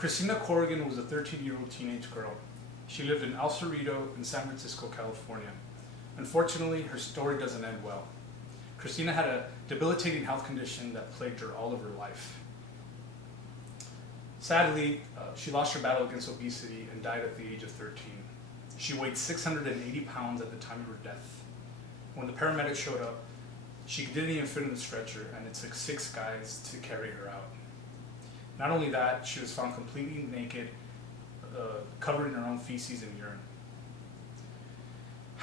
Christina Corrigan was a 13-year-old teenage girl. She lived in El Cerrito in San Francisco, California. Unfortunately, her story doesn't end well. Christina had a debilitating health condition that plagued her all of her life. Sadly, she lost her battle against obesity and died at the age of 13. She weighed 680 pounds at the time of her death. When the paramedics showed up, she didn't even fit in the stretcher, and it took 6 guys to carry her out. Not only that, she was found completely naked, covered in her own feces and urine.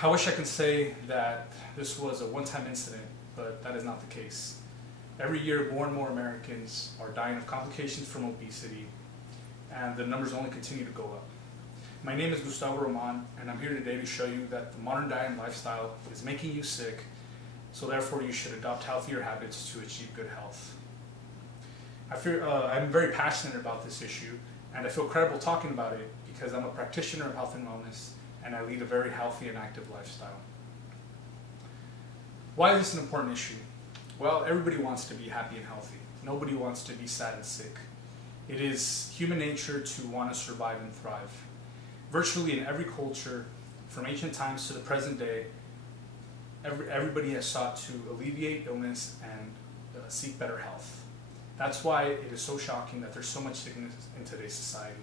I wish I could say that this was a one-time incident, but that is not the case. Every year, more and more Americans are dying of complications from obesity, and the numbers only continue to go up. My name is Gustavo Roman, and I'm here today to show you that the modern diet and lifestyle is making you sick, so therefore you should adopt healthier habits to achieve good health. I'm very passionate about this issue, and I feel credible talking about it because I'm a practitioner of health and wellness, and I lead a very healthy and active lifestyle. Why is this an important issue? Well, everybody wants to be happy and healthy. Nobody wants to be sad and sick. It is human nature to want to survive and thrive. Virtually in every culture, from ancient times to the present day, everybody has sought to alleviate illness and seek better health. That's why it is so shocking that there's so much sickness in today's society.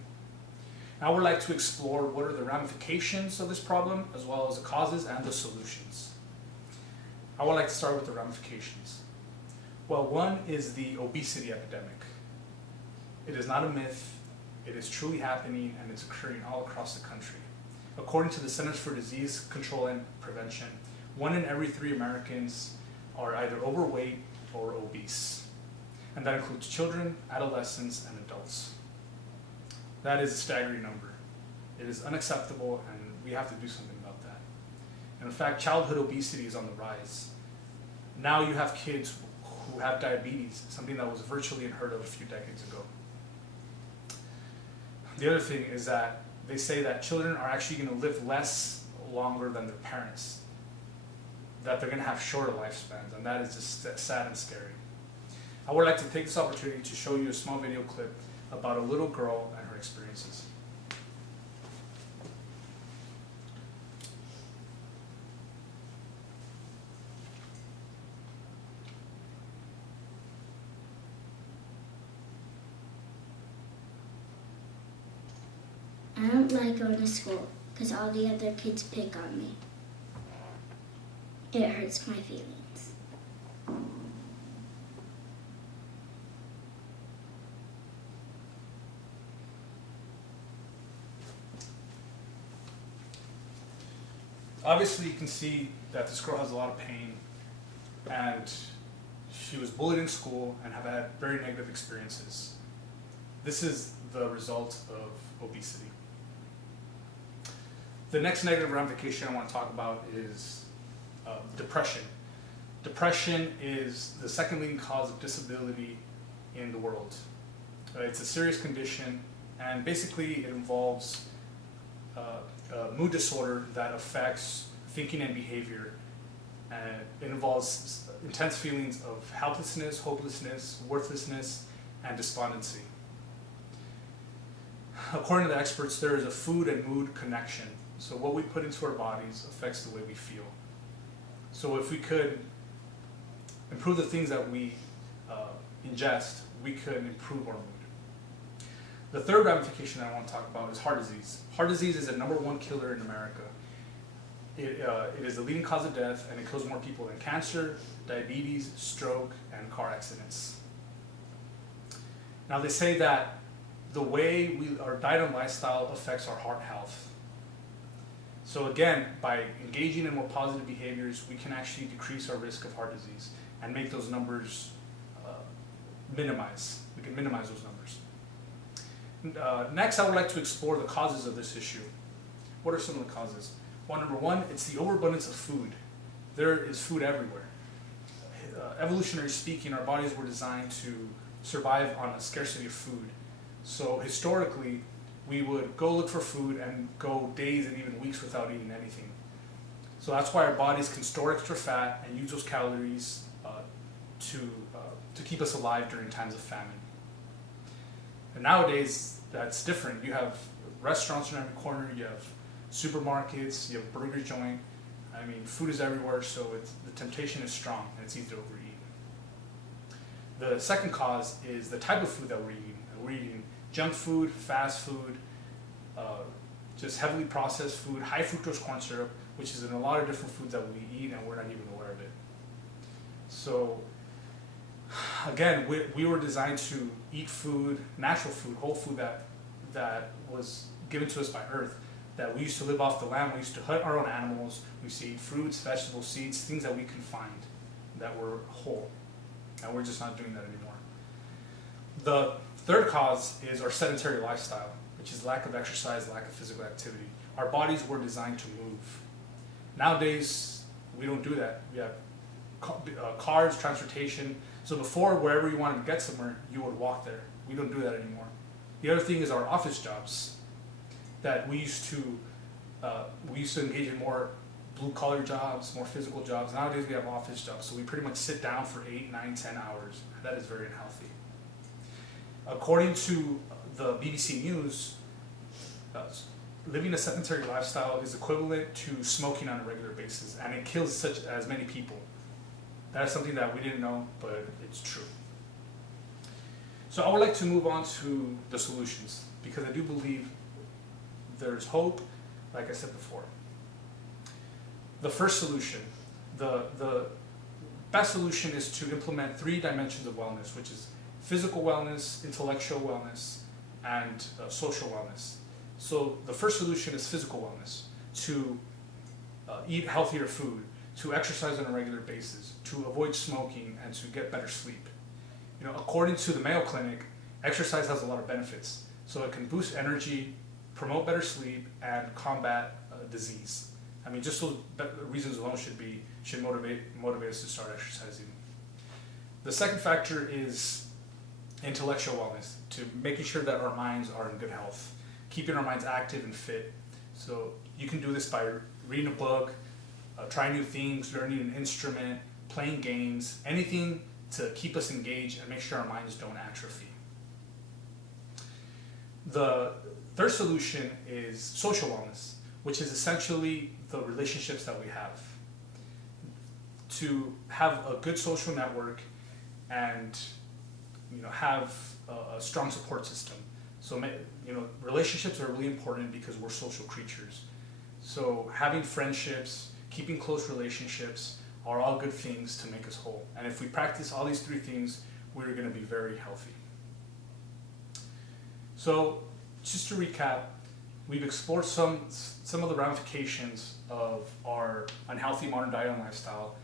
Now I would like to explore what are the ramifications of this problem, as well as the causes and the solutions. I would like to start with the ramifications. Well, one is the obesity epidemic. It is not a myth, it is truly happening, and it's occurring all across the country. According to the Centers for Disease Control and Prevention, 1 in every 3 Americans are either overweight or obese. And that includes children, adolescents, and adults. That is a staggering number. It is unacceptable, and we have to do something about that. And in fact, childhood obesity is on the rise. Now you have kids who have diabetes, something that was virtually unheard of a few decades ago. The other thing is that they say that children are actually going to live longer than their parents, that they're going to have shorter lifespans, and that is just sad and scary. I would like to take this opportunity to show you a small video clip about a little girl and her experiences. I don't like going to school because all the other kids pick on me. It hurts my feelings. Obviously, you can see that this girl has a lot of pain, and she was bullied in school and have had very negative experiences. This is the result of obesity. The next negative ramification I want to talk about is depression. Depression is the second leading cause of disability in the world. It's a serious condition, and basically it involves a mood disorder that affects thinking and behavior. And it involves intense feelings of helplessness, hopelessness, worthlessness, and despondency. According to the experts, there is a food and mood connection. So what we put into our bodies affects the way we feel. So if we could improve the things that we ingest, we could improve our mood. The third ramification I want to talk about is heart disease. Heart disease is the #1 killer in America. It is the leading cause of death, and it kills more people than cancer, diabetes, stroke, and car accidents. Now they say that the way our diet and lifestyle affects our heart health. So again, by engaging in more positive behaviors, we can actually decrease our risk of heart disease and make those numbers minimize. We can minimize those numbers. Next, I would like to explore the causes of this issue. What are some of the causes? Well, number 1, it's the overabundance of food. There is food everywhere. Evolutionary speaking, our bodies were designed to survive on a scarcity of food. So historically, we would go look for food and go days and even weeks without eating anything. So that's why our bodies can store extra fat and use those calories to keep us alive during times of famine. And nowadays, that's different. You have restaurants around every corner, you have supermarkets, you have burger joint. I mean, food is everywhere, so the temptation is strong and it's easy to overeat. The second cause is the type of food that we're eating. We're eating junk food, fast food, just heavily processed food, high fructose corn syrup, which is in a lot of different foods that we eat and we're not even aware of it. So again, we were designed to eat food, natural food, whole food that was given to us by Earth, that we used to live off the land, we used to hunt our own animals, we used to eat fruits, vegetables, seeds, things that we could find that were whole. And we're just not doing that anymore. The third cause is our sedentary lifestyle, which is lack of exercise, lack of physical activity. Our bodies were designed to move. Nowadays, we don't do that. We have cars, transportation. So before, wherever you wanted to get somewhere, you would walk there. We don't do that anymore. The other thing is our office jobs, that we used to engage in more blue-collar jobs, more physical jobs. Nowadays we have office jobs, so we pretty much sit down for 8, 9, 10 hours. That is very unhealthy. According to the BBC News, living a sedentary lifestyle is equivalent to smoking on a regular basis, and it kills such as many people. That is something that we didn't know, but it's true. So I would like to move on to the solutions, because I do believe there's hope, like I said before. The first solution, the best solution is to implement 3 dimensions of wellness, which is physical wellness, intellectual wellness, and social wellness. So the first solution is physical wellness, to eat healthier food, to exercise on a regular basis, to avoid smoking, and to get better sleep. You know, according to the Mayo Clinic, exercise has a lot of benefits. So it can boost energy, promote better sleep, and combat disease. I mean, just those reasons alone should motivate us to start exercising. The second factor is intellectual wellness, to making sure that our minds are in good health, keeping our minds active and fit. So you can do this by reading a book, trying new things, learning an instrument, playing games, anything to keep us engaged and make sure our minds don't atrophy. The third solution is social wellness, which is essentially the relationships that we have. To have a good social network and have a strong support system. So relationships are really important because we're social creatures. So having friendships, keeping close relationships are all good things to make us whole. And if we practice all these 3 things, we're going to be very healthy. So just to recap, we've explored some of the ramifications of our unhealthy modern diet and lifestyle,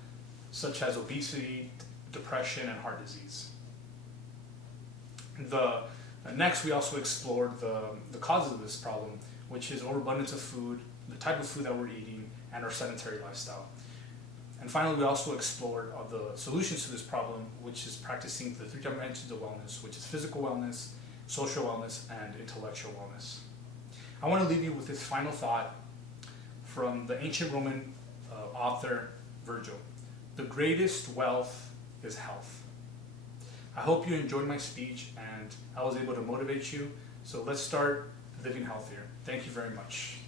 such as obesity, depression, and heart disease. Next, we also explored the causes of this problem, which is overabundance of food, the type of food that we're eating, and our sedentary lifestyle. And finally, we also explored the solutions to this problem, which is practicing the 3 dimensions of wellness, which is physical wellness, social wellness, and intellectual wellness. I want to leave you with this final thought from the ancient Roman author Virgil. The greatest wealth is health. I hope you enjoyed my speech and I was able to motivate you. So let's start living healthier. Thank you very much.